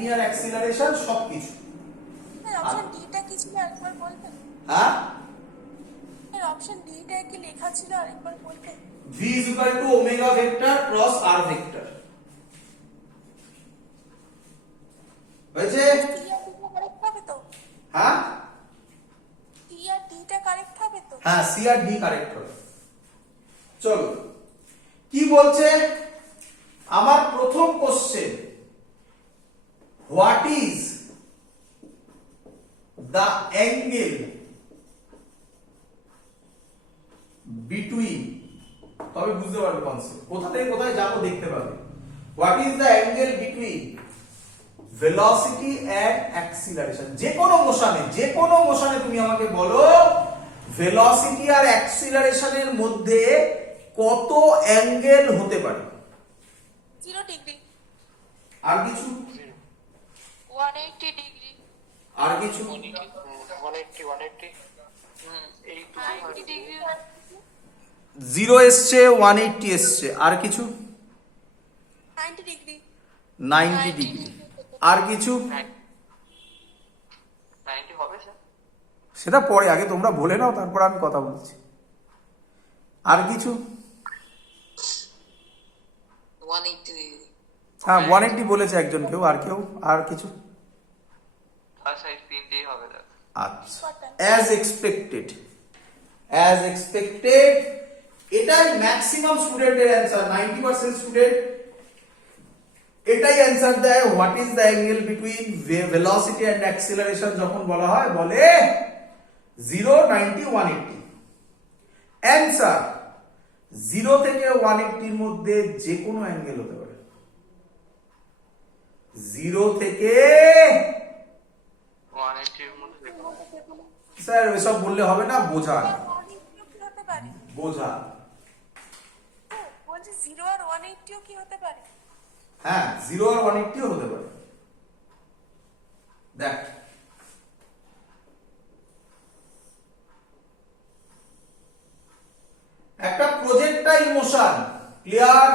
Linear acceleration সবকিছু। Option D টা কি ছিল আরেকবার বলবেন? হ্যাঁ, এর অপশন ডি টা কি লেখা ছিল আরেকবার বলবেন? v is equal to omega vector cross r vector। হয়েছে? সি আর ডি টা কারেক্ট হবে তো? হ্যাঁ সি আর ডি টা কারেক্ট হবে তো? হ্যাঁ, সি আর ডি কারেক্ট হবে। চলো কি বলছে আমার প্রথম question, what is the angle between, তবে বুঝতে পারবে কনসেপ্ট, কোথা থেকে কোথায় যাবো দেখতে পাবে। What is the angle between velocity and acceleration. যে কোনো মোশনে তুমি আমাকে বলো ভেলোসিটি আর অ্যাক্সিলারেশনের মধ্যে কত অ্যাঙ্গেল হতে পারে? 0 ডিগ্রি। আর কিছু? 180 ডিগ্রি। আর কিছু? 180 90 ডিগ্রি। 0 এসছে, 180 এসছে, আর কিছু? 90 ডিগ্রি। 90 ডিগ্রি। আর কিছু? 90 হবে স্যার? সেটা পরে, আগে তোমরা বলে নাও তারপর আমি কথা বলছি। আর কিছু? 180 ডিগ্রি। হ্যাঁ 180 বলেছে একজন, কেউ আর কেউ? আর কিছু? আচ্ছা এই তিনটেই হবে স্যার। আচ্ছা, অ্যাজ এক্সপেক্টেড এটাই ম্যাক্সিমাম স্টুডেন্টের অ্যান্সার। 90% স্টুডেন্ট এটাই অ্যান্সার দেয়। What is the angle between velocity and acceleration যখন বলা হয় বলে 0, 90, 180। অ্যান্সার 0 থেকে 180 এর মধ্যে যে কোনো অ্যাঙ্গেল হতে পারে। 0 থেকে 180 এর মধ্যে দেখো। স্যার এসব বললে হবে না, বোঝা কি হতে পারে? বোঝা। বলছি 0 আর 180 কি হতে পারে? হ্যাঁ 0 আর 180 হতে পারে। দেখ একটা প্রজেক্টাইল মোশন, ক্লিয়ার?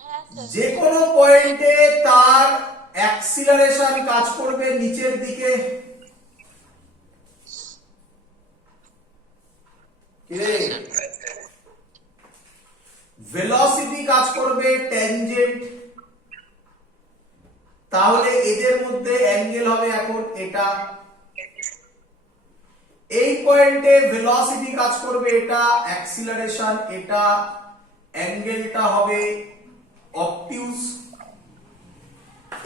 হ্যাঁ স্যার। যে কোনো পয়েন্টে তার অ্যাক্সিলারেশন কাজ করবে নিচের দিকে। ভেলোসিটি কাজ করবে ট্যানজেন্ট। তাহলে এদের মধ্যে অ্যাঙ্গেল হবে এখন এটা। এই পয়েন্টে ভেলোসিটি কাজ করবে এটা, অ্যাক্সিলারেশন এটা, অ্যাঙ্গেলটা হবে অবটিউস।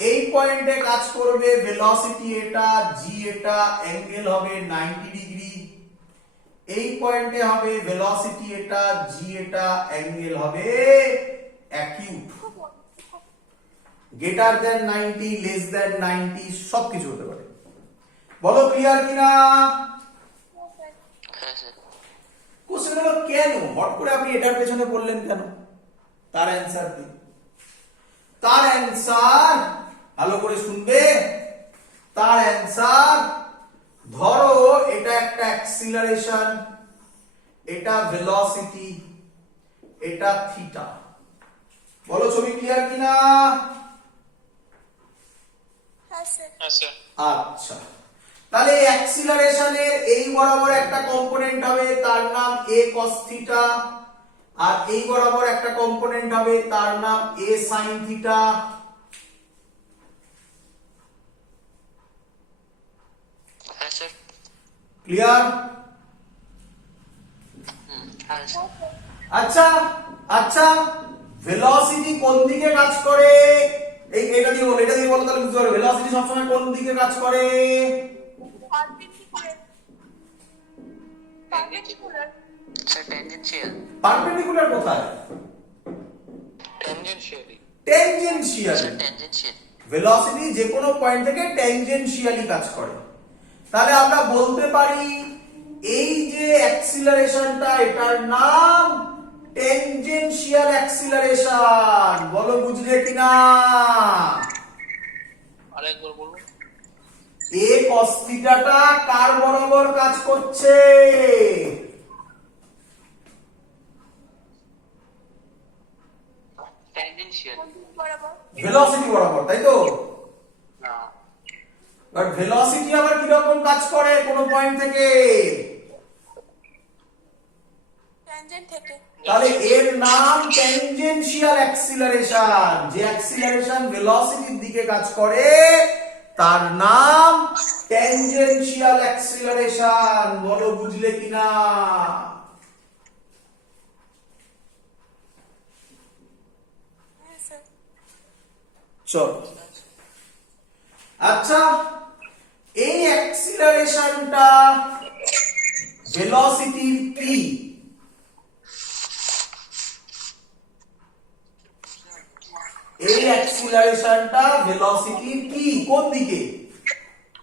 এই পয়েন্টে কাজ করবে ভেলোসিটি এটা, জি এটা, অ্যাঙ্গেল হবে 90 ডিগ্রি। এই পয়েন্টে হবে ভেলোসিটি এটা, জি এটা, অ্যাঙ্গেল হবে acute. Greater than 90, less than 90 সবকিছু হতে পারে। বলো ক্লিয়ার কিনা? হ্যাঁ স্যার। কোশ্চেন হলো কেন হট করে আপনি এটার পেছনে বললেন কেন? তার অ্যান্সার দিন। তার অ্যান্সার ভালো করে শুনবে। তার অ্যান্সার, ধরো এটা একটা অ্যাক্সিলারেশন, এটা ভেলোসিটি, এটা থিটা। বলো ছবি ক্লিয়ার কিনা? হ্যাঁ স্যার। হ্যাঁ স্যার। আচ্ছা, তাহলে অ্যাক্সিলারেশনের এই বরাবর একটা কম্পোনেন্ট হবে তার নাম a cos থিটা, আর এই বরাবর একটা কম্পোনেন্ট হবে তার নাম a sin থিটা। হ্যাঁ স্যার। ক্লিয়ার? হ্যাঁ স্যার। আচ্ছা আচ্ছা, ভেলোসিটি কোন দিকে কাজ করে? এটা দিয়ে বলো, এটা দিয়ে বলো, তাহলে বুঝতে পারবে ভেলোসিটি সবসময় কোন দিকে কাজ করে। Perpendicular. Perpendicular. Sir tangential. Perpendicular কোথায়? ট্যানজেনশিয়ালি। ট্যানজেনশিয়াল। Sir tangential. ভেলোসিটি যে কোনো পয়েন্ট থেকে ট্যানজেনশিয়ালি কাজ করে। তাহলে আমরা বলতে পারি এই যে অ্যাক্সিলারেশনটা এটার নাম ট্যানজেনশিয়াল অ্যাক্সিলারেশন। বলো বুঝলে কিনা? আরেকবার বলুন। এ cos থিটাটা কার বরাবর কাজ করছে? ট্যানজেনশিয়াল। টেনজেনশিয়াল কোন দিক বরাবর? ভেলোসিটি বরাবর, তাই তো? না বাট ভেলোসিটি আবার কি রকম কাজ করে কোন পয়েন্ট থেকে? ট্যানজেন্ট থেকে। তাহলে এর নাম ট্যানজেনশিয়াল অ্যাক্সিলারেশন। যে অ্যাক্সিলারেশন ভেলোসিটির দিকে কাজ করে তার নাম ট্যানজেনশিয়াল অ্যাক্সিলারেশন। বলো বুঝলে কিনা? হ্যাঁ স্যার। চলো, আচ্ছা, এই অ্যাক্সিলারেশনটা ভেলোসিটির কি? এই অ্যাক্সিলারেশনটা ভেলোসিটির কি? কোন দিকে?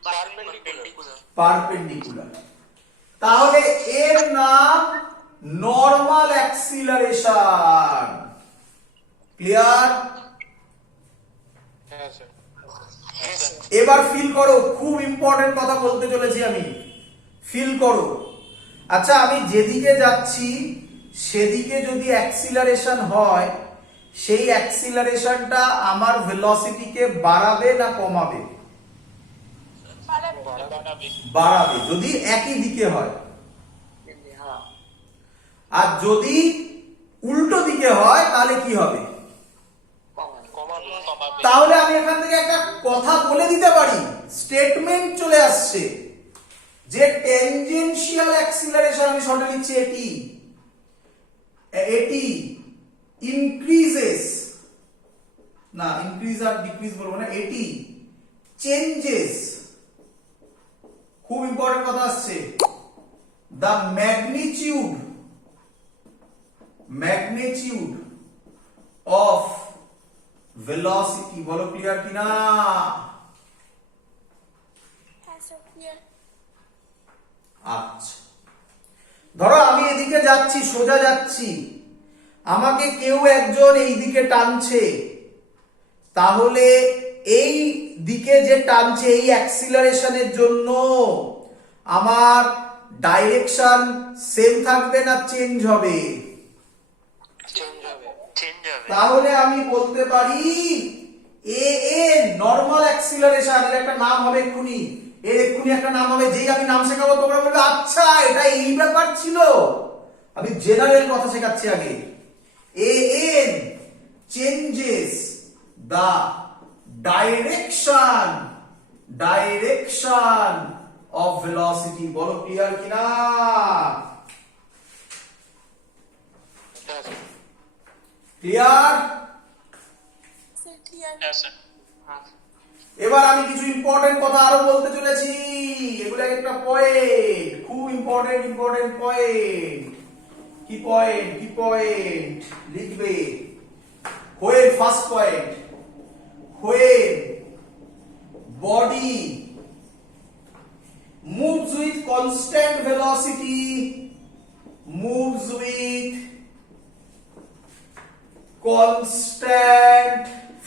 Perpendicular perpendicular. তাহলে এর নাম নরমাল অ্যাক্সিলারেশন। ক্লিয়ার? হ্যাঁ স্যার এবার ফিল করো, খুব ইম্পর্টেন্ট কথা বলতে চলেছি আমি, ফিল করো। আচ্ছা, আমি যেদিকে যাচ্ছি সেদিকে যদি অ্যাক্সিলারেশন হয়, সেই অ্যাক্সিলারেশনটা আমার ভেলোসিটিকে বাড়াবে না কমাবে? বাড়াবে, যদি একই দিকে হয়। হ্যাঁ আর যদি উল্টো দিকে হয় তাহলে কি হবে? কমাবে তাহলে আমি এখান থেকে একটা কথা বলে দিতে পারি, স্টেটমেন্ট চলে আসছে যে ট্যানজেনশিয়াল অ্যাক্সিলারেশন, আমি শর্টে লিখছি এটি ইনক্রিজেস, না ইনক্রিজ আর ডিক্রিজ বলবো না, এটি চেঞ্জেস, খুব ইম্পর্টেন্ট কথা আসছে, দ্য ম্যাগনিটিউড অফ ভেলোসিটি। বলো ক্লিয়ার কিনা? হ্যাঁ স্যার ক্লিয়ার। আচ্ছা, ধরো আমি এদিকে যাচ্ছি, সোজা যাচ্ছি, আমাকে কেউ একজন এই দিকে টানছে, তাহলে এই দিকে যে টানছে এই অ্যাক্সিলারেশনের জন্য আমার ডাইরেকশন সেম থাকবে না চেঞ্জ হবে? চেঞ্জ হবে তাহলে আমি বলতে পারি এ এর নরমাল অ্যাক্সিলারেশন, এর একটা নাম হবে এক্ষুনি, এর এক্ষুনি একটা নাম হবে, যেই আমি নাম শেখাবো তোমরা বলবে আচ্ছা এটা এই ব্যাপার ছিল। আমি জেনারেল কথা শেখাচ্ছি আগে। A N changes the direction of velocity. বলো ক্লিয়ার কিনা? ক্লিয়ার? Sir clear. হ্যাঁ স্যার এবার আমি কিছু ইম্পর্টেন্ট কথা আরো বলতে চলেছি, এগুলো একটা পয়েন্ট, খুব ইম্পর্টেন্ট পয়েন্ট। কি পয়েন্ট লিখবে? When, first point, when body moves with constant velocity,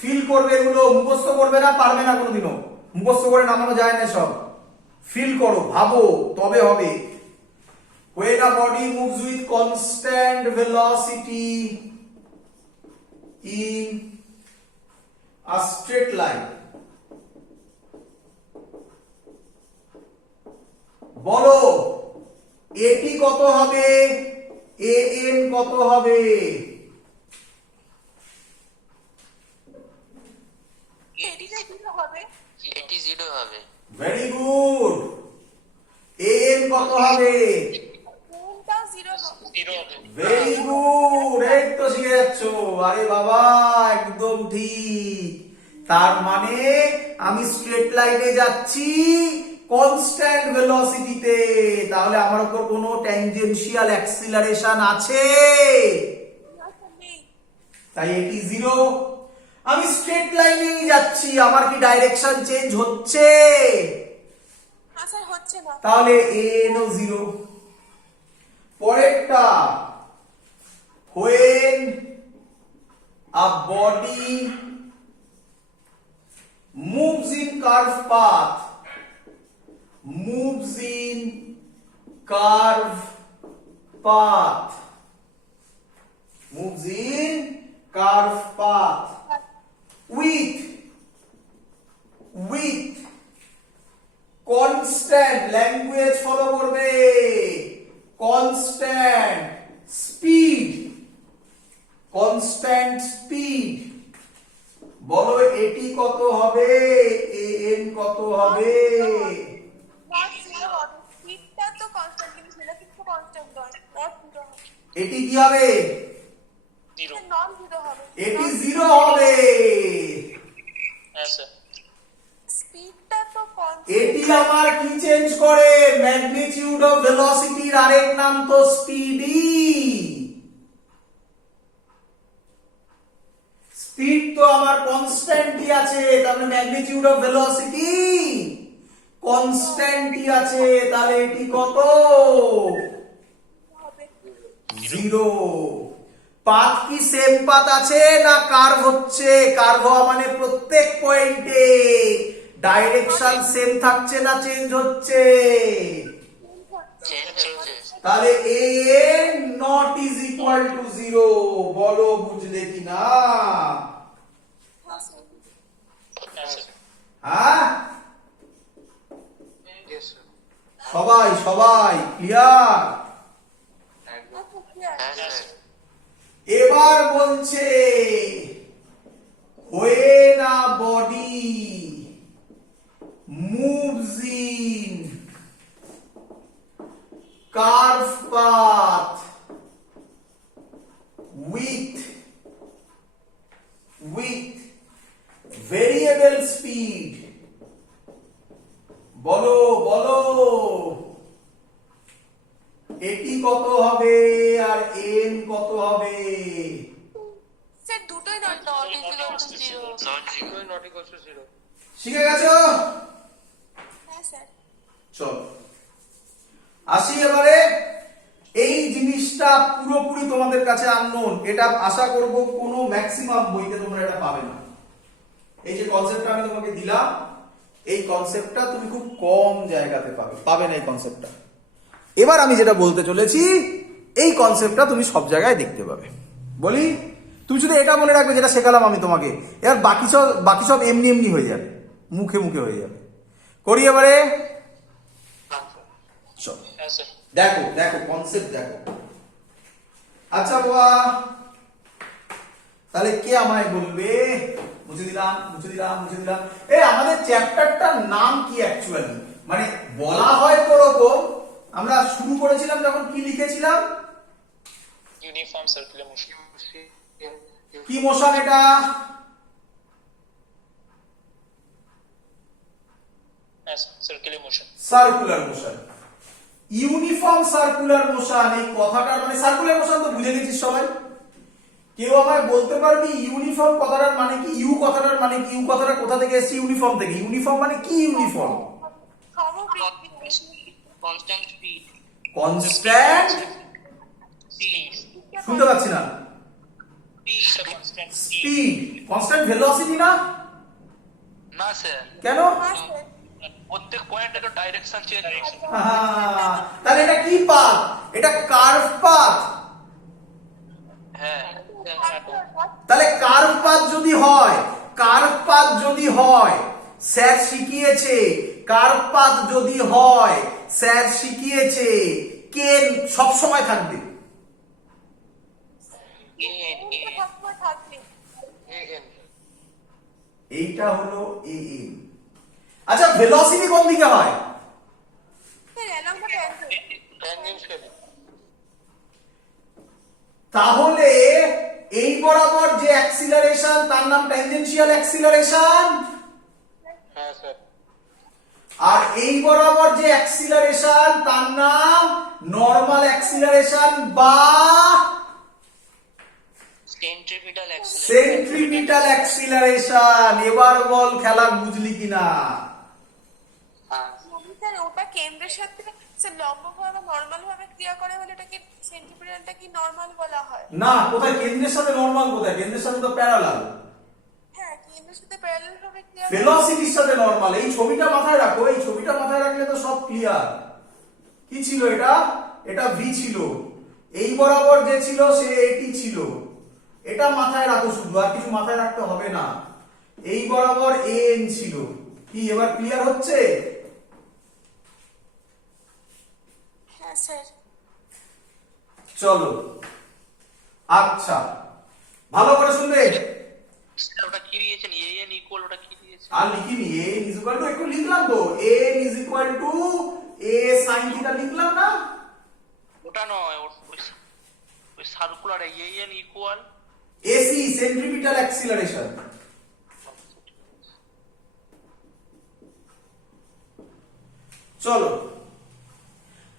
feel করবে, এগুলো মুখস্থ করবে না, পারবে না কোনোদিনও, মুখস্থ করে নামানো যায় না সব, ফিল করো, ভাবো তবে হবে। When a body moves with constant velocity in a straight line, বলো এটি কত হবে, এ এন কত হবে? এটিটা কি হবে? এটি 0 হবে ভেরি গুড। এ এন কত হবে? কোনটাও 0 হবে? 0 হবে ভেরি গুড, এই তো শিখে যাচ্ছ। আরে বাবা, একদম ঠিক। তার মানে আমি স্ট্রেট লাইনে যাচ্ছি কনস্ট্যান্ট ভেলোসিটিতে, তাহলে আমার উপর কোনো ট্যানজেনশিয়াল অ্যাক্সিলারেশন আছে? না স্যার নেই। তাই এটি 0। আমি স্ট্রেট লাইনেই যাচ্ছি, আমার কি ডাইরেকশন চেঞ্জ হচ্ছে? হ্যাঁ স্যার হচ্ছে না। তাহলে এন ও 0। পরেরটা, when a body moves in curve path, moves in curve path curve path with constant language follow করবে, কনস্ট্যান্ট স্পিড, কনস্ট্যান্ট স্পিড। বলো এটি কত হবে, an কত হবে? নট জিরো হবে, স্পিডটা তো কনস্ট্যান্ট, কিন্তু সেটা কিন্তু কনস্ট্যান্ট নয়, নট জিরো হবে, এটি কি হবে? নট জিরো হবে, এটি 0 হবে। হ্যাঁ স্যার। স্পিডটা তো এটি আমার কি চেঞ্জ করে? ম্যাগনিটিউড অফ ভেলোসিটির আরেক নাম তো স্পিডি। স্পিড তো আমার কনস্ট্যান্টই আছে, তাহলে ম্যাগনিটিউড অফ ভেলোসিটি কনস্ট্যান্টই আছে, তাহলে এটি কত? হবে। 0। পাথ কি সেম পাথ আছে না কার্ভ হচ্ছে? কার্ভ মানে প্রত্যেক পয়েন্টে ডাইরেকশন সেম থাকছে না চেঞ্জ হচ্ছে? চেঞ্জ হচ্ছে। তাহলে an not is equal to 0। বলো বুঝলে কি না? হ্যাঁ স্যার। হ্যাঁ Yes, sir. সবাই ক্লিয়ার? একদম। ক্লিয়ার। হ্যাঁ স্যার। এবার বলছে when a body moves in curve path with variable speed, বলো এটি কত হবে আর n কত হবে? স্যার দুটোই not equal to zero. Not equal, not equal to 0. শিখে গেছো? হ্যাঁ স্যার। চল আসি এবারে। এই জিনিসটা পুরোপুরি তোমাদের কাছে আননোন, এটা আশা করব কোনো ম্যাক্সিমাম বইতে তোমরা এটা পাবে না। এই যে কনসেপ্টটা আমি তোমাকে দিলাম, এই কনসেপ্টটা তুমি খুব কম জায়গাতে পাবে না এই কনসেপ্টটা। এবার আমি যেটা বলতে চলেছি, এই কনসেপ্টটা তুমি সব জায়গায় দেখতে পাবে। বলি, তুমি শুধু এটা মনে রাখবে যেটা শেখালাম আমি তোমাকে, এবার বাকি সব এমনি হয়ে যাবে, মুখে হয়ে যাবে। করি এবারে? চল হ্যাঁ স্যার। দেখো কনসেপ্ট দেখো। আচ্ছা বাবা, তাহলে কে আমায় বলবে? মুছে দিলাম। আমাদের চ্যাপ্টারটার নাম কি অ্যাকচুয়ালি? মানে বলা হয় তো রকম, আমরা শুরু করেছিলাম যখন কি লিখেছিলাম? Uniform circular motion. কি মোশন এটা? হ্যাঁ circular motion. Circular motion, uniform circular motion. এই কথাটার মানে সার্কুলার মোশন তো বুঝে গেছিস সবাই। কেউ আমায় বলতে পারবি ইউনিফর্ম কথাটার মানে কি? ইউ কথাটার মানে কি? ইউ কথাটা কোথা থেকে এসেছে? ইউনিফর্ম থেকে। ইউনিফর্ম মানে কি? Uniform constant speed. Constant, speed. শুনতে পাচ্ছি না। কনস্ট্যান্ট স্পিড, কনস্ট্যান্ট ভেলোসিটি না? না স্যার। কেন? প্রত্যেক পয়েন্টে তো ডাইরেকশন চেঞ্জ হচ্ছে। তাহলে এটা কি পাথ? এটা কার্ভ পাথ। হ্যাঁ। তাহলে কার্ভ পাথ যদি হয়, স্যার শিখিয়েছে, কার্ভ পাথ যদি হয়, স্যার শিখিয়েছে, কে সব সময় থাকবে? এইটা হলো an। আচ্ছা ভেলোসিটি কোন দিকে হয়? তাহলে এই বরাবর যে অ্যাক্সিলারেশন তার নাম ট্যানজেনশিয়াল অ্যাক্সিলারেশন, হ্যাঁ স্যার। আর এই বরাবর যে অ্যাক্সিলারেশন তার নাম নরমাল অ্যাক্সিলারেশন বা সেন্ট্রিপিটাল অ্যাক্সিলারেশন। এবার বল খেলা বুঝলি কিনা? ওটা কেন্দ্রের সাথে লম্বভাবে নরমাল ভাবে ক্রিয়া করে বলে এটাকে সেন্টিপিটালটা কি নরমাল বলা হয়? না, কোথায় কেন্দ্রের সাথে নরমাল? কোথায় কেন্দ্রের সাথে তো প্যারালাল। হ্যাঁ, কেন্দ্রের সাথে প্যারালাল ভাবে ক্রিয়া করে। ভেলোসিটির সাথে নরমাল। এই ছবিটা মাথায় রাখো, এই ছবিটা মাথায় রাখলে তো সব ক্লিয়ার। কি ছিল এটা? এটা ভি ছিল। এই বরাবর যে ছিল সে এটি ছিল। এটা মাথায় রাখো শুধু, আর কিছু মাথায় রাখতে হবে না। এই বরাবর an ছিল, কি এবার ক্লিয়ার হচ্ছে? হ্যাঁ স্যার। চলো, আচ্ছা ভালো করে শুনবে। স্যার ওটা কি দিয়েছেন, an ইকুয়াল ওটা কি দিয়েছেন? আর লিখিনি, an is equal to, একটু লিখলাম তো, an is equal to a sin theta লিখলাম না? ওটা নয়, ওই circular an equal ac centripetal acceleration। চলো,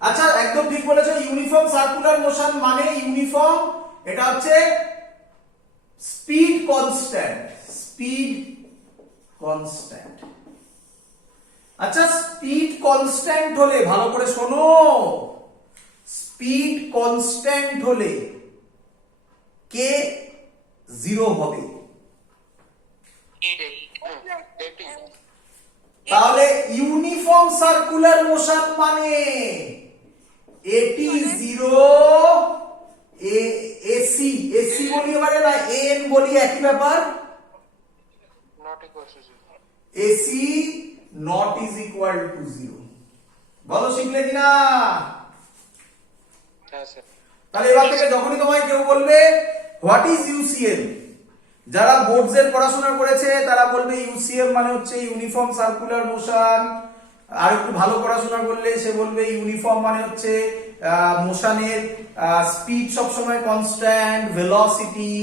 আচ্ছা একদম ঠিক বলেছো, ইউনিফর্ম সার্কুলার মোশন মানে ইউনিফর্ম, এটা হচ্ছে স্পিড কনস্ট্যান্ট, স্পিড কনস্ট্যান্ট। আচ্ছা স্পিড কনস্ট্যান্ট হলে, ভালো করে শোনো, স্পিড কনস্ট্যান্ট হলে কে 0 হবে। তাহলে ইউনিফর্ম সার্কুলার মোশন মানে এটি 0, এসি, এসি বলি এবারে না এন বলি, একই ব্যাপার, AC not is equal to 0। বলো শিখলে কিনা? তাহলে এবার থেকে যখনই তোমায় কেউ বলবে হোয়াট ইজ ইউসিএম, যারা বোর্ডস এর পড়াশোনা করেছে তারা বলবে ইউসিএম মানে হচ্ছে ইউনিফর্ম সার্কুলার মোশন। আর একটু ভালো পড়াশোনা করলে সে বলবে ইউনিফর্ম মানে হচ্ছে মোশনের স্পিড সবসময় কনস্ট্যান্ট, ভেলোসিটি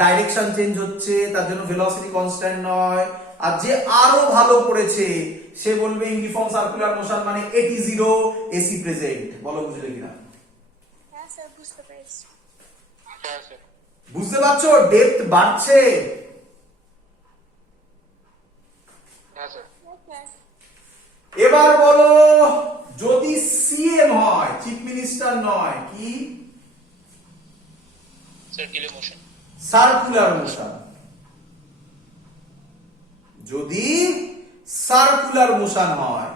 ডাইরেকশন চেঞ্জ হচ্ছে তার জন্য ভেলোসিটি কনস্ট্যান্ট নয়। আর যে আরো ভালো পড়েছে সে বলবে ইউনিফর্ম সার্কুলার মোশন মানে এটি 0, এসি প্রেজেন্ট। বলো বুঝলে কিনা? হ্যাঁ স্যার বুঝতে পেরেছি। বুঝতে পারছো? ডেপথ বাড়ছে। হ্যাঁ স্যার। এবার বলো, যদি সিএম হয়, চিফ মিনিস্টার নয়, কি? Circular motion, circular motion. যদি সার্কুলার মোশন হয়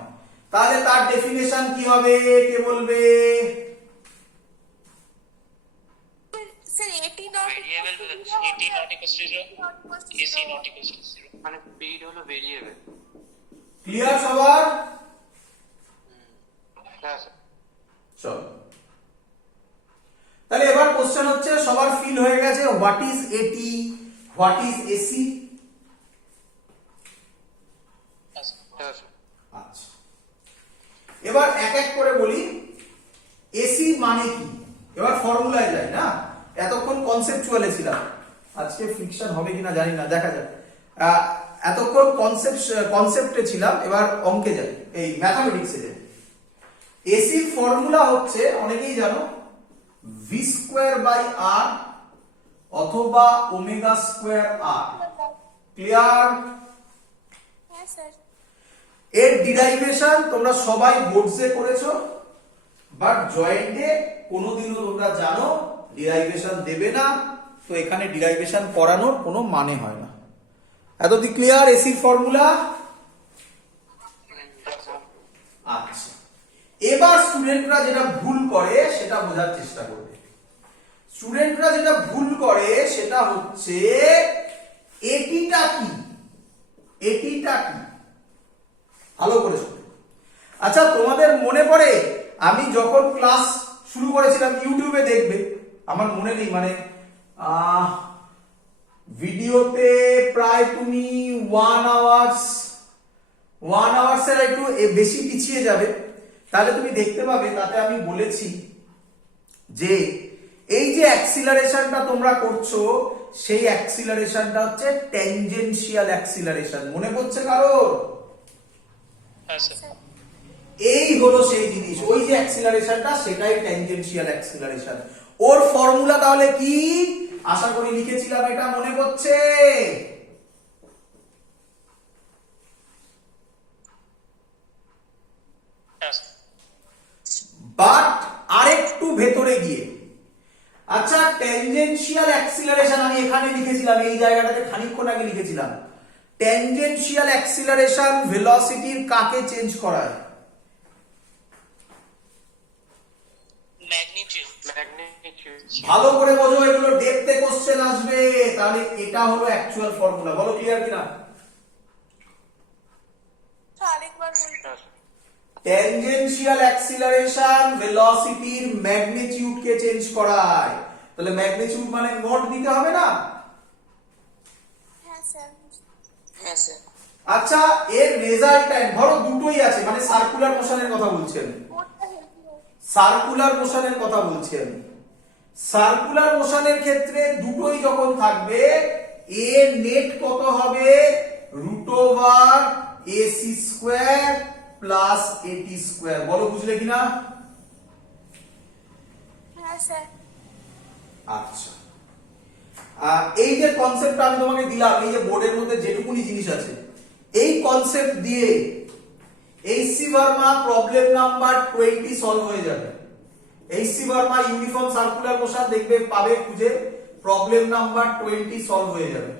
তাহলে তার ডেফিনেশন কি হবে? কে বলবে? স্যার এটি নট ভেরিয়েবল, এটি not equal to 0, AC not equal to 0, মানে স্পিড হলো ভেরিয়েবল। ক্লিয়ার সবার? হ্যাঁ স্যার। চলো, তাহলে এবার কোশ্চেন হচ্ছে, সবার ফিল হয়ে গেছে হোয়াট ইজ এটি, হোয়াট ইজ এসি? আচ্ছা, এবার এক এক করে বলি। এসি মানে কি? এবার ফর্মুলায় যাই না, এতক্ষণ কনসেপচুয়ালে ছিলাম, আজকে ফ্রিকশন হবে কিনা জানি না, দেখা যাক। এতক্ষণ কনসেপ্টে ছিলাম, এবার অঙ্কে যাই, এই ম্যাথমেটিক্সে যাই। এসির ফর্মুলা হচ্ছে, অনেকেই জানো, ভি স্কোয়ার বাই আর অথবা ওমেগা স্কোয়ার আর। ক্লিয়ার? হ্যাঁ স্যার। এর ডিরাইভেশন তোমরা সবাই বোর্ডসে করেছো, বাট জয়েন্টে কোনোদিনও তোমরা জানো ডিরাইভেশন দেবে না, তো এখানে ডিরাইভেশন করানোর কোনো মানে হয় না। এতদিন ক্লিয়ার এসির ফর্মুলা? আচ্ছা, এবার স্টুডেন্টরা যেটা ভুল করে সেটা বোঝার চেষ্টা করবে। স্টুডেন্টরা যেটা ভুল করে সেটা হচ্ছে এটিটা কি, এটিটা কি, ভালো করে শুনে। আচ্ছা তোমাদের মনে পড়ে আমি যখন ক্লাস শুরু করেছিলাম, ইউটিউবে দেখবে, আমার মনে নেই মানে ভিডিওতে প্রায় তুমি 1 আওয়ার্স এর একটু বেশি পিছিয়ে যাবে, তাহলে তুমি দেখতে পাবে তাতে আমি বলেছি যে এই যে অ্যাক্সিলারেশনটা তোমরা করছো সেই অ্যাক্সিলারেশনটা হচ্ছে ট্যানজেনশিয়াল অ্যাক্সিলারেশন। মনে পড়ছে কারোর? হ্যাঁ স্যার। এই হলো সেই জিনিস, ওই যে অ্যাক্সিলারেশনটা সেটাই ট্যানজেনশিয়াল অ্যাক্সিলারেশন। ওর ফর্মুলা তাহলে কি? আশা করি লিখেছিলাম, এটা মনে পড়ছে? বাট আরেকটু ভেতরে গিয়ে, আচ্ছা ট্যানজেনশিয়াল অ্যাক্সিলারেশন আমি এখানে লিখেছিলাম, এই জায়গাটাতে খানিকক্ষণ আগে লিখেছিলাম, ট্যানজেনশিয়াল অ্যাক্সিলারেশন ভেলোসিটির কাকে চেঞ্জ করায়? ম্যাগনিটিউড। ভালো করে বোঝো, এগুলো ডেপথে কোশ্চেন আসবে। তাহলে এটা হলো অ্যাকচুয়াল ফর্মুলা। বলো ক্লিয়ার কিনা? আরেকবার বলতে হবে। ট্যানজেনশিয়াল অ্যাক্সিলারেশন ভেলোসিটির ম্যাগনিটিউড কে চেঞ্জ করায়। তাহলে ম্যাগনিটিউড মানে নোট দিতে হবে না? হ্যাঁ স্যার। হ্যাঁ স্যার। আচ্ছা, এর রেজাল্ট্যান্ট ধরো দুটোই আছে, মানে সার্কুলার মোশনের কথা বলছেন, মোটটা হেলদি হয়। সার্কুলার মোশনের কথা বলছেন। সার্কুলার মোশনের ক্ষেত্রে দুটোই যখন থাকবে, এ নেট কত হবে? √ac² plus at²। বলো বুঝলে কিনা? হ্যাঁ স্যার। আচ্ছা, এই যে কনসেপ্ট আমি তোমাকে দিলাম, এই যে বোর্ডের মধ্যে যেটুকুনি জিনিস আছে, এই কনসেপ্ট দিয়ে HC Verma problem number 20 solve হয়ে যাবে। HC Verma uniform circular motion দেখবে, পাবে খুঁজে, প্রবলেম নাম্বার 20 সলভ হয়ে যাবে।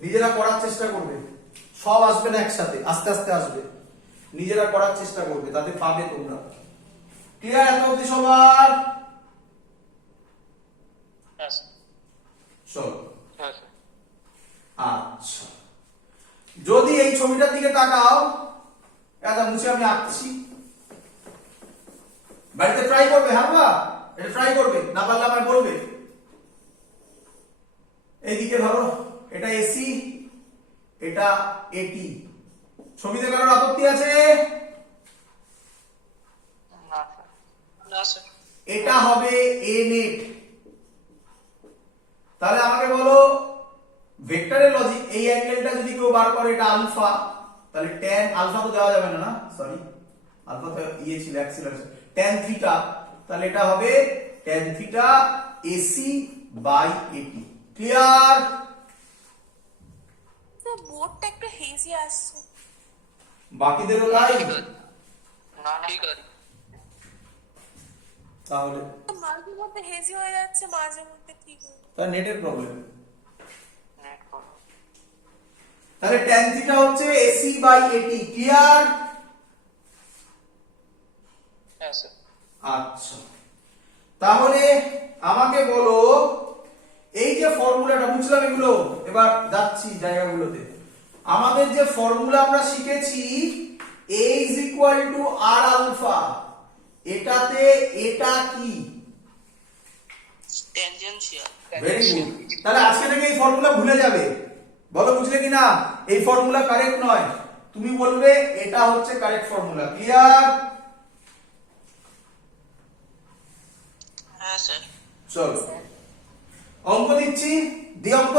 নিজেরা করার চেষ্টা করবে, সব আসবে না একসাথে, আস্তে আস্তে আসবে। নিজেরা করার চেষ্টা করবে, তাতে পাবে তোমরা। ক্লিয়ার এত অবধি সবার? হ্যাঁ স্যার। চলো। হ্যাঁ স্যার। আচ্ছা, যদি এই ছবিটার দিকে তাকাও, এটা মুছে আমি আঁকছি, বাড়িতে ট্রাই করবে। হ্যাঁ বাবা, এটা ট্রাই করবে, না পারলে আমায় বলবে। এইদিকে ধরো, এটা এসি, এটা এটি। ছবিতে কারোর আপত্তি আছে? না স্যার। না স্যার। এটা হবে এ নেট। তাহলে আমাকে বলো, ভেক্টরের লজিক, এই অ্যাঙ্গেলটা যদি কেউ বার করে, এটা আলফা, তাহলে tan আলফা তো দেওয়া যাবে না, না সরি, আলফা তো ইয়ে ছিল অ্যাক্সিলারেশন, tan থিটা, তাহলে এটা হবে tan থিটা এসি বাই এটি। ক্লিয়ার? স্যার বোর্ডটা একটু হেজি আসছে। বাকিদেরও তাই? না ঠিক আছে। তাহলে মাঝে মধ্যে হেজি হয়ে যাচ্ছে, মাঝে মধ্যে ঠিক হয়ে যাচ্ছে। তার নেটের প্রবলেম। নেট করো। তাহলে tan থিটা হচ্ছে এসি বাই এটি। ক্লিয়ার? হ্যাঁ স্যার। আচ্ছা, তাহলে আমাকে বলো, এই যে ফর্মুলাটা বুঝলাম, এগুলো এবার যাচ্ছি জায়গাগুলোতে। আমাদের যে ফর্মুলা আমরা শিখেছি, a r আলফা, এটাতে এটা কি? ট্যানজেনশিয়াল। Very good. তাহলে আজকে থেকে এই ফর্মুলা ভুলে যাবে। বলো বুঝলে কিনা? এই ফর্মুলা কারেক্ট নয়, তুমি বলবে এটা হচ্ছে কারেক্ট ফর্মুলা। ক্লিয়ার? হ্যাঁ স্যার। চলো অঙ্ক দিচ্ছি, দি অঙ্ক।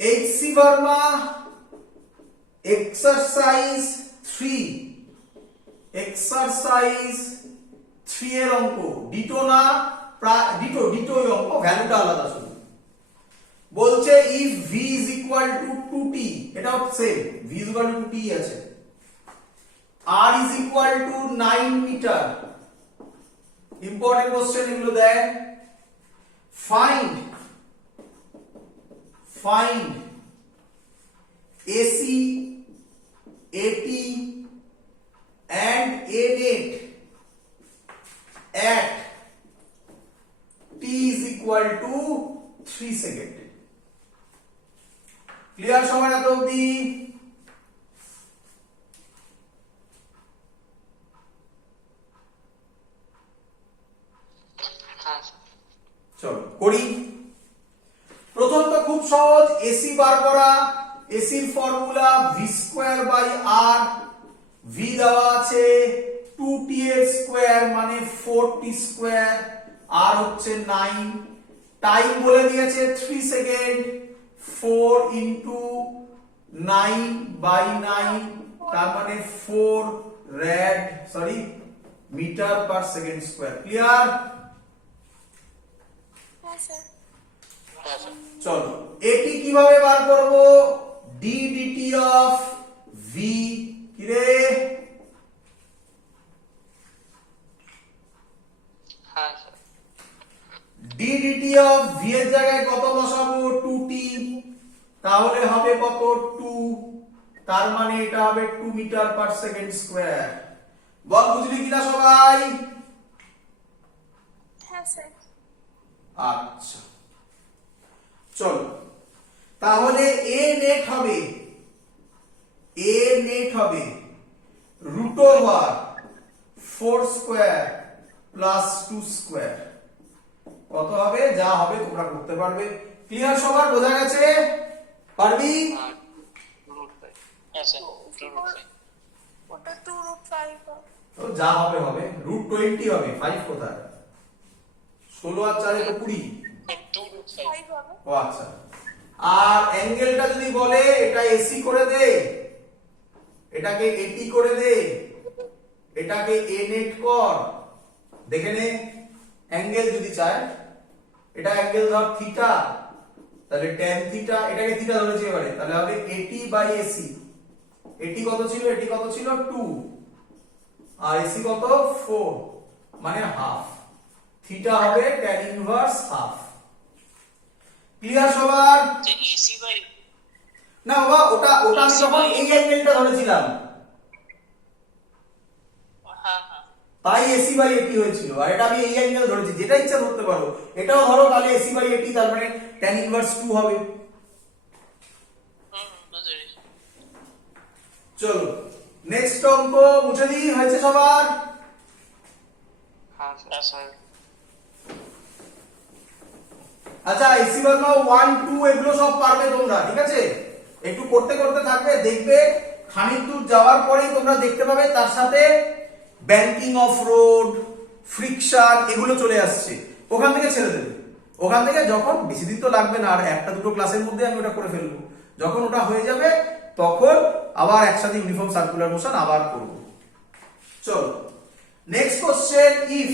এইচসি ভার্মা এক্সারসাইজ 3, এক্সারসাইজ 3 এর অঙ্ক। ডিটো না, ডিটো ডিটোই অঙ্ক, ভ্যালুটা আলাদা শুধু। বলছে if V is equal to 2t, এটাও same, V is equal to 2t আছে, r is equal to 9 meter. Important question এগুলো দেয়। Find AC, AT and A net at t is equal to 3 second. Clear সবার এত অবধি? চলো করি। প্রথম তো খুব সহজ, এসি বার করা। এসির ফর্মুলা v²/r, ভি দেওয়া আছে 2t এর স্কয়ার মানে 4t², আর হচ্ছে 9, টাইম বলে দিয়েছে 3 সেকেন্ড, 4 ইনটু 9/9, তার মানে 4 rad metre per second square. Clear? হ্যাঁ স্যার। হ্যাঁ স্যার। চলো এটি কিভাবে বার করব? ডি ডিটি অফ ভি, কি রে? হ্যাঁ sir. D DT of V এর জায়গায় কত বসাবো? 2t, তাহলে হবে কত? 2, তার মানে এটা হবে 2 মিটার পার সেকেন্ড স্কয়ার। বল বুঝলি কিনা সবাই? হ্যাঁ স্যার। আচ্ছা চলো, তাহলে এ নেট হবে √4 স্কয়ার প্লাস 2 স্কয়ার। কত হবে? যা হবে তোমরা করতে পারবে। ক্লিয়ার সবার? বোঝা গেছে? পারবি? হ্যাঁ স্যার 2√5 ওটা 2√5 হবে। তো যা হবে হবে, √20 হবে, 5 কোথায়? 16 আর 4 তো 20। 2√5 5 হবে। ও আচ্ছা। আর অ্যাঙ্গেলটা যদি বলে এটা এসি করে দে, এটাকে এটি করে দে, এটাকে এ নেট কর, দেখে নে। অ্যাঙ্গেল যদি চায়, এটা অ্যাঙ্গেল ধর থিটা, তাহলে tan থিটা, এটাকে থিটা ধরেছি এবারে, তাহলে হবে এটি বাই এসি। এটি কত ছিল? এটি কত ছিল? 2, আর এসি কত? 4, মানে হাফ। থিটা হবে tan ইনভার্স হাফ। ক্লিয়ার সবার? যে এসি বাই না বাবা, ওটা আমি যখন এই অ্যাঙ্গেলটা ধরেছিলাম হ্যাঁ হ্যাঁ তাই এসি বাই এটি হয়েছিল, আর এটা আমি এই অ্যাঙ্গেল ধরেছি, যেটা ইচ্ছা ধরতে পারো। এটাও ধরো, তাহলে এসি বাই এটি, তার মানে tan ইনভার্স 2 হবে। বুঝতে পেরেছি। চলো নেক্সট অঙ্ক মুছে দিই। হয়েছে সবার? হ্যাঁ স্যার আচ্ছা, এসি বার্মা 1 2 এগুলো সব পারবে তোমরা, ঠিক আছে? একটু করতে করতে থাকবে, দেখবে খানিক দূর যাওয়ার পরেই তোমরা দেখতে পাবে তার সাথে ব্যাংকিং অফ রোড, ফ্রিকশন এগুলো চলে আসছে। ওখান থেকে ছেড়ে দেবে। ওখান থেকে যখন, বেশি দিন তো লাগবে না, আর একটা দুটো ক্লাসের মধ্যে আমি ওটা করে ফেলবো। যখন ওটা হয়ে যাবে তখন আবার একসাথে ইউনিফর্ম সার্কুলার মোশন আবার করব। চলো next question, if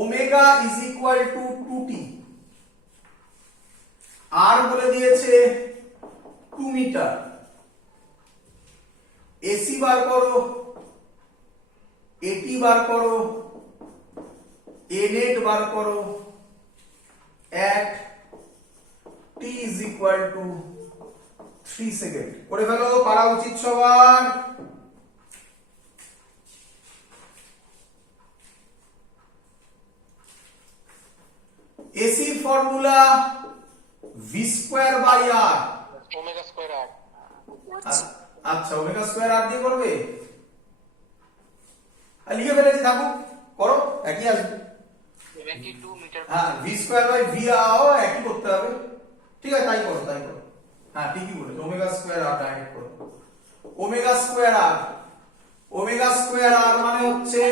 omega is equal to 2t, আর বলে দিয়েছে 2 মিটার, এসি বার করো, এটি বার করো, এ নেট বার করো at t is equal to 3 second. করে ফেলো, পারা উচিত সবার। AC formula v square by r। Omega square R আচ্ছা, ওমেগা স্কয়ার r দিয়ে করবে? আর লিখে ফেলেছি, থাকুক, করো, একই আসবে। ওমেগা কি 2 মিটার হ্যাঁ, v স্কয়ার বাই v আও একই করতে হবে। ঠিক আছে, তাই করো, তাই করো। হ্যাঁ, ঠিকই বলেছো, ওমেগা স্কয়ার r ডাইরেক্ট করো। ওমেগা স্কয়ার r মানে হচ্ছে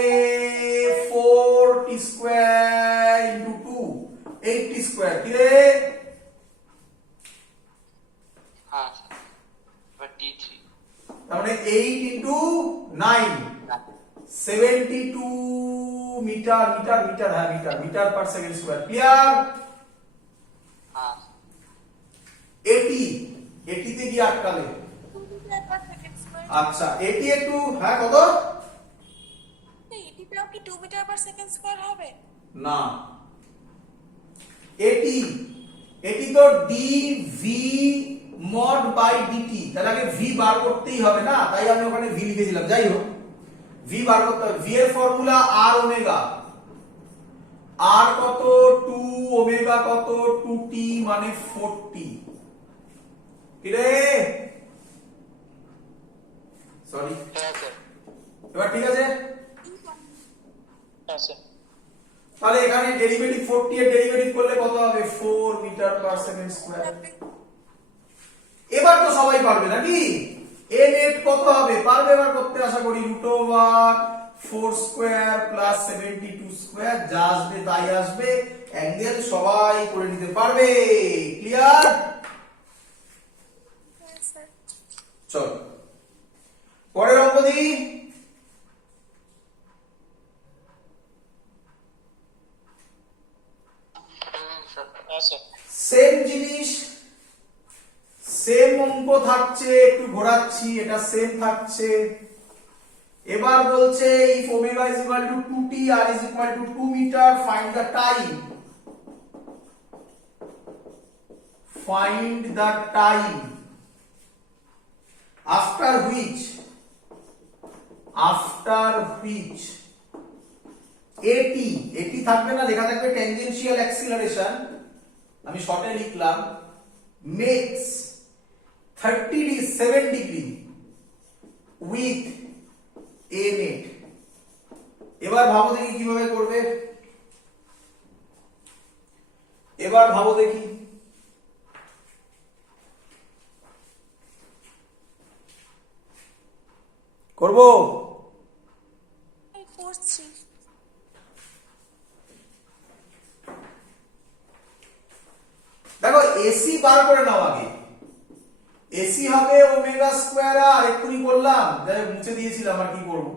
4t square into 2, 8t square. কি রে? হ্যাঁ বাট t3 তার মানে 8 ইনটু 9, 72 মিটার, হ্যাঁ metre per second square. Clear? হ্যাঁ এটিতে কি আটকাবে? 2 মিটার পার সেকেন্ড স্কয়ার। আচ্ছা, এটি একটু, হ্যাঁ কত? এটিটাও কি 2 মিটার পার সেকেন্ড স্কয়ার হবে? না, এটি তো dv mod বাই dt, তাহলে আগে v বার করতেই হবে না, তাই আমি ওখানে v লিখেছিলাম। যাই হোক, v বার করতে হবে। v এর ফর্মুলা r ওমেগা, r কত? 2, ওমেগা কত? 2t, মানে 4t। কি রে? সরি, হ্যাঁ স্যার এবার ঠিক আছে? হ্যাঁ স্যার তাহলে এখানে ডেরিভেটিভ 40 এর ডেরিভেটিভ করলে কত হবে? 4 মিটার পার সেকেন্ড স্কয়ার। এবার তো সবাই পারবে নাকি? এ নেট কত হবে? পারবে এবার করতে, আশা করি। √4 স্কয়ার প্লাস 72 স্কয়ার, যা আসবে তাই আসবে। অ্যাঙ্গেল সবাই করে নিতে পারবে। ক্লিয়ার? হ্যাঁ স্যার। চলো পরের অঙ্ক দিই। হ্যাঁ স্যার সেম জিনিস, সেম অঙ্ক থাকছে, একটু ঘোরাচ্ছি, এটা সেম থাকছে। এবার বলছে if omega is equal to 2t, r is equal to 2 meter, find the time, after which after which এটি থাকবে না, লেখা থাকবে ট্যানজেনশিয়াল অ্যাক্সিলারেশন, আমি শর্টে লিখলাম, makes 37 degree with a net. এবার ভাবো দেখি কিভাবে করবে, এবার ভাবো দেখি। করবো? করছি। দেখো এসি বার করে নাও আগে। এসি হবে ওমেগা স্কয়ার আর, এক্ষুনি বললাম যাই মুছে দিয়েছিলাম, আর কি করব,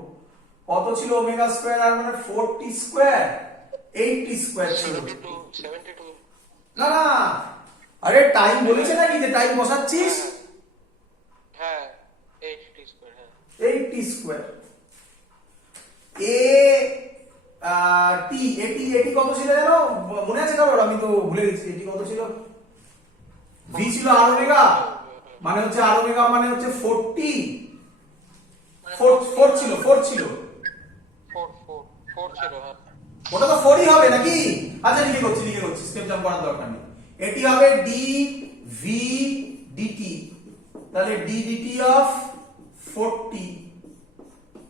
কত ছিল ওমেগা স্কয়ার আর মানে 40 স্কয়ার 80 স্কয়ার ছিল। 72 না না, আরে টাইম বলেছে নাকি যে টাইম বসাচ্ছিস? হ্যাঁ 80 স্কয়ার, হ্যাঁ 80 স্কয়ার এ টি এটি কত ছিল জানো, মনে আছে কারোর? আমি তো ভুলে গেছি। এটি কত ছিল? ভি ছিল আর ওমেগা, মানে হচ্ছে আর ওমেগা মানে হচ্ছে 40 4 ছিল 4 ছিল 4 ছিল, হ্যাঁ ওটা তো 4ই হবে নাকি? আচ্ছা লিখে করছি স্টেপ জাম্প করার দরকার নেই। এটি হবে ডি ভি ডিটি, তাহলে ডি ডিটি অফ 40,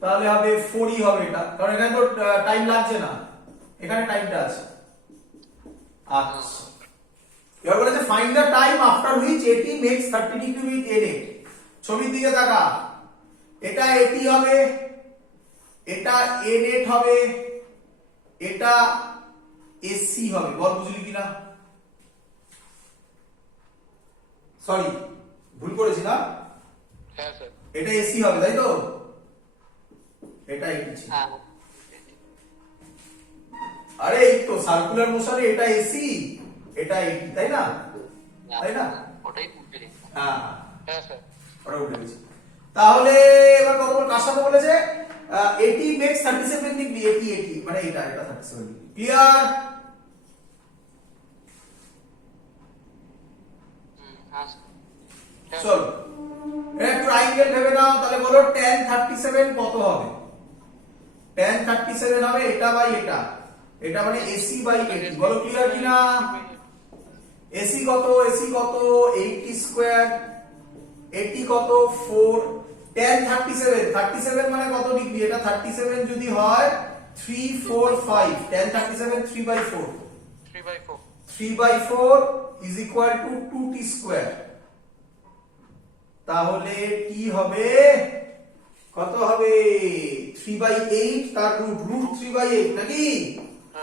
তাহলে হবে 4ই হবে এটা, কারণ এখানে তো টাইম লাগছে না, এখানে টাইমটা আছে। আচ্ছা এবার বলেছে find the time after which it makes 30 degree with a net. ছবির দিকে তাকা, এটা এটি হবে, এটা এ নেট হবে, এটা এসি হবে। বল বুঝলি কিনা? সরি ভুল করেছি না? হ্যাঁ স্যার, এটা এসি হবে তাই তো, এটা এটি ছিল। হ্যাঁ আরে এই তো সার্কুলার মোশনে এটা এসি এটা এটি, তাই না? তাই না? ওটাই বুঝতে দিন। হ্যাঁ হ্যাঁ স্যার, ওটা উঠে গেছে। তাহলে এবার কত বল, কার সাথে বলেছে? এটি মেক্স 37 ডিগ্রি, এটি মানে এটা 37 ডিগ্রি। ক্লিয়ার? হ্যাঁ স্যার, চলো এটা ট্রায়াঙ্গেল ভেবে নাও, তাহলে বলো tan 37 কত হবে? tan 37 হবে এটা বাই এটা, এটা মানে এসি বাই এটি। বলো ক্লিয়ার কিনা? এসি কত 80 স্কয়ার, এটি কত 4, tan 37 মানে কত ডিগ্রি? এটা 37 যদি হয় 3 4 5, tan 37 3/4, 3/4 3/4 is equal to 2t square. তাহলে টি হবে কত হবে? 3/8, তার রুট 3/8 নাকি?